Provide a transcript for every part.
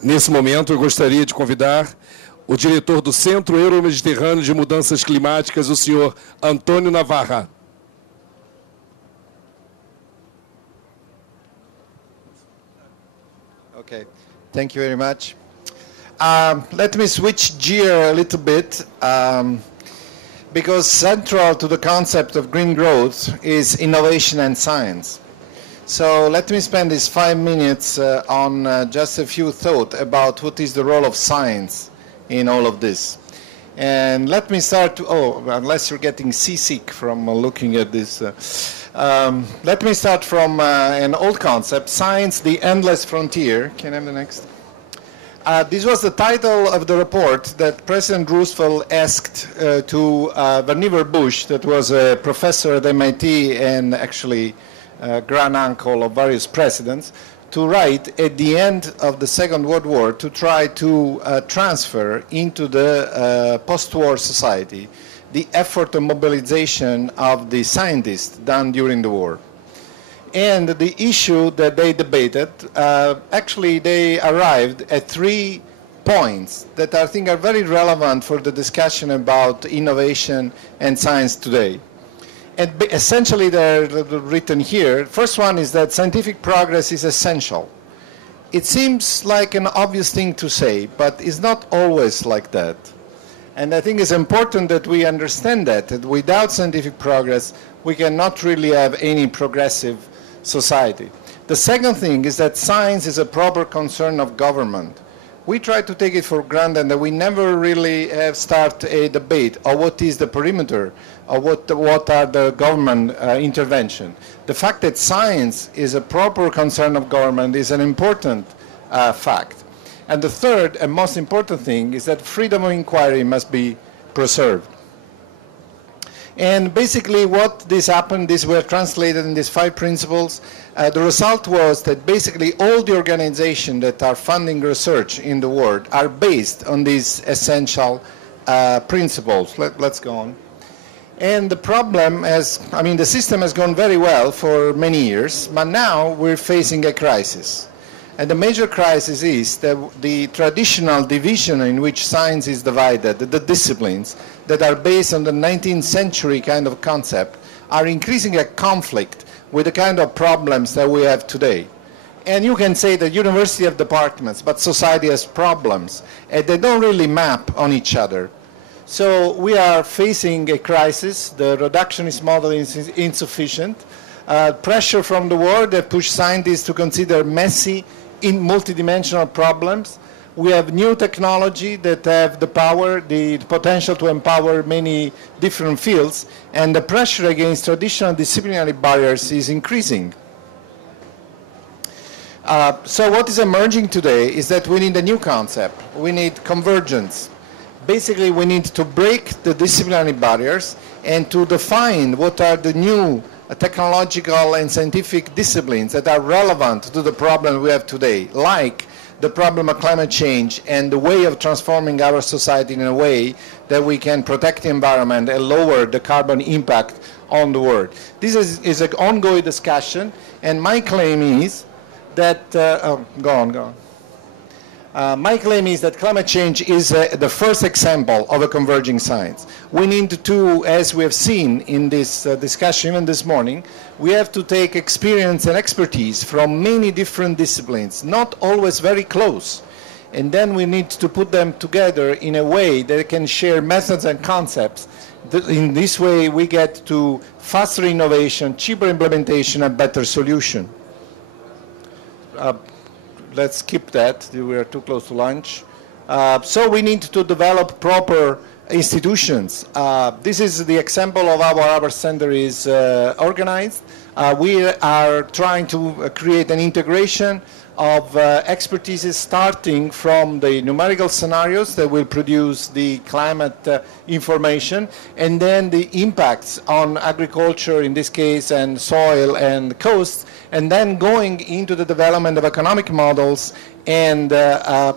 Nesse momento, eu gostaria de convidar o diretor do Centro Euro-Mediterrâneo de Mudanças Climáticas, o senhor Antônio Navarra. Okay, thank you very much. Let me switch gear a little bit, because central to the concept of green growth is innovation and science. So let me spend these 5 minutes on just a few thoughts about what is the role of science in all of this. And let me start, unless you're getting seasick from looking at this. Let me start from an old concept, science, the endless frontier. Can I have the next? This was the title of the report that President Roosevelt asked to Vannevar Bush, that was a professor at MIT and actually grand-uncle of various presidents, to write at the end of the Second World War to try to transfer into the post-war society the effort and mobilization of the scientists done during the war. And the issue that they debated, actually they arrived at 3 points that I think are very relevant for the discussion about innovation and science today. And essentially they're written here. First one is that scientific progress is essential. It seems like an obvious thing to say, but it's not always like that. And I think it's important that we understand that without scientific progress, we cannot really have any progressive society. The second thing is that science is a proper concern of government. We try to take it for granted that we never really have started a debate of what is the perimeter, or what are the government intervention. The fact that science is a proper concern of government is an important fact. And the third and most important thing is that freedom of inquiry must be preserved. And basically what this happened, these were translated in these 5 principles. The result was that basically all the organizations that are funding research in the world are based on these essential principles. Let's go on. And the problem is, the system has gone very well for many years, but now we're facing a crisis. And the major crisis is that the traditional division in which science is divided, the disciplines that are based on the 19th century kind of concept, are increasing a conflict with the kind of problems that we have today. And you can say that university have departments, but society has problems, and they don't really map on each other. So we are facing a crisis. The reductionist model is insufficient. Pressure from the world that push scientists to consider messy, in multidimensional problems. We have new technology that have the power, the potential to empower many different fields, and the pressure against traditional disciplinary barriers is increasing. So what is emerging today is that we need a new concept. We need convergence. Basically, we need to break the disciplinary barriers and to define what are the new technological and scientific disciplines that are relevant to the problem we have today, like the problem of climate change and the way of transforming our society in a way that we can protect the environment and lower the carbon impact on the world. This is an ongoing discussion, and my claim is that, my claim is that climate change is the first example of a converging science. We need to, as we have seen in this discussion even this morning, we have to take experience and expertise from many different disciplines, not always very close. And then we need to put them together in a way that can share methods and concepts. In this way, we get to faster innovation, cheaper implementation, and better solution. Let's skip that. We are too close to lunch. So we need to develop proper institutions. This is the example of how our center is organized. We are trying to create an integration of expertise starting from the numerical scenarios that will produce the climate information, and then the impacts on agriculture in this case, and soil and coasts, and then going into the development of economic models and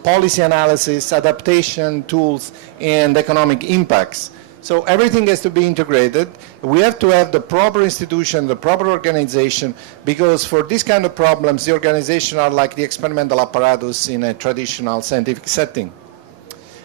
policy analysis, adaptation tools, and economic impacts. So everything has to be integrated. We have to have the proper institution, the proper organization, because for this kind of problems, the organization are like the experimental apparatus in a traditional scientific setting.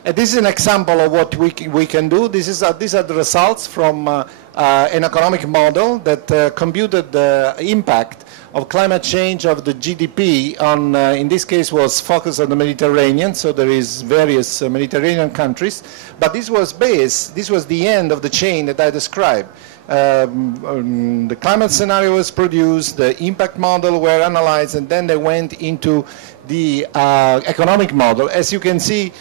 This is an example of what we can do. These are the results from an economic model that computed the impact of climate change of the GDP on, in this case, was focused on the Mediterranean, so there is various Mediterranean countries, but this was the end of the chain that I described. The climate scenario was produced, the impact model were analyzed, and then they went into the economic model. As you can see,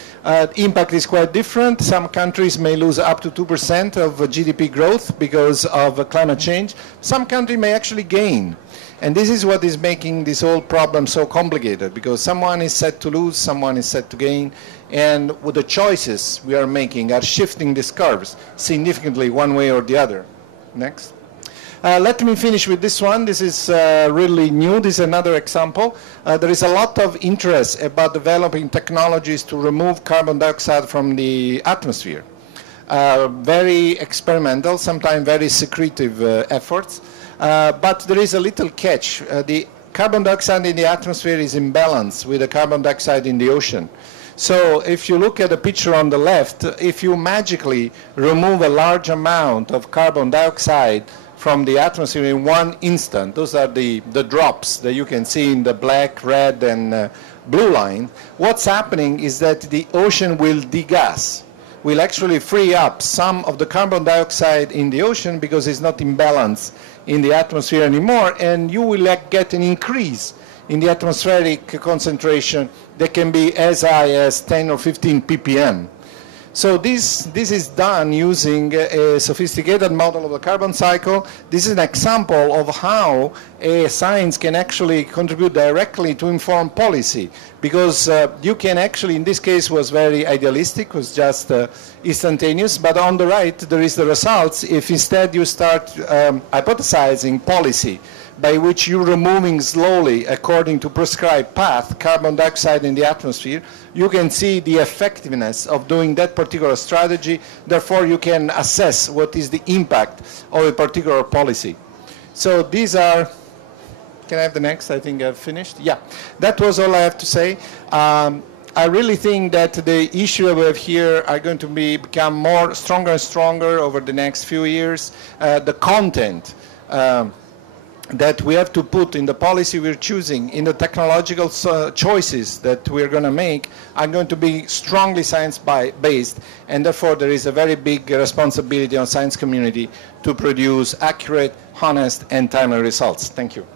impact is quite different. Some countries may lose up to 2% of GDP growth because of climate change. Some countries may actually gain. And this is what is making this whole problem so complicated, because someone is set to lose, someone is set to gain, and with the choices we are making are shifting these curves significantly one way or the other. Next. Let me finish with this one. This is really new. This is another example. There is a lot of interest about developing technologies to remove carbon dioxide from the atmosphere. Very experimental, sometimes very secretive efforts. But there is a little catch. The carbon dioxide in the atmosphere is in balance with the carbon dioxide in the ocean. So if you look at the picture on the left, if you magically remove a large amount of carbon dioxide from the atmosphere in one instant, those are the drops that you can see in the black, red, and blue line, what's happening is that the ocean will degas, will actually free up some of the carbon dioxide in the ocean because it's not in balance in the atmosphere anymore, and you will get an increase in the atmospheric concentration that can be as high as 10 or 15 ppm. So this is done using a sophisticated model of the carbon cycle. This is an example of how science can actually contribute directly to inform policy, because you can actually, in this case was very idealistic, was just instantaneous, but on the right there is the results if instead you start hypothesizing policy by which you're removing slowly, according to prescribed path, carbon dioxide in the atmosphere. You can see the effectiveness of doing that particular strategy. Therefore, you can assess what is the impact of a particular policy. So these are, can I have the next? I think I've finished. Yeah, that was all I have to say. I really think that the issue we have here are going to become more stronger and stronger over the next few years. The content that we have to put in the policy we're choosing, in the technological choices that we're going to make, are going to be strongly science-based, and therefore there is a very big responsibility on science community to produce accurate, honest, and timely results. Thank you.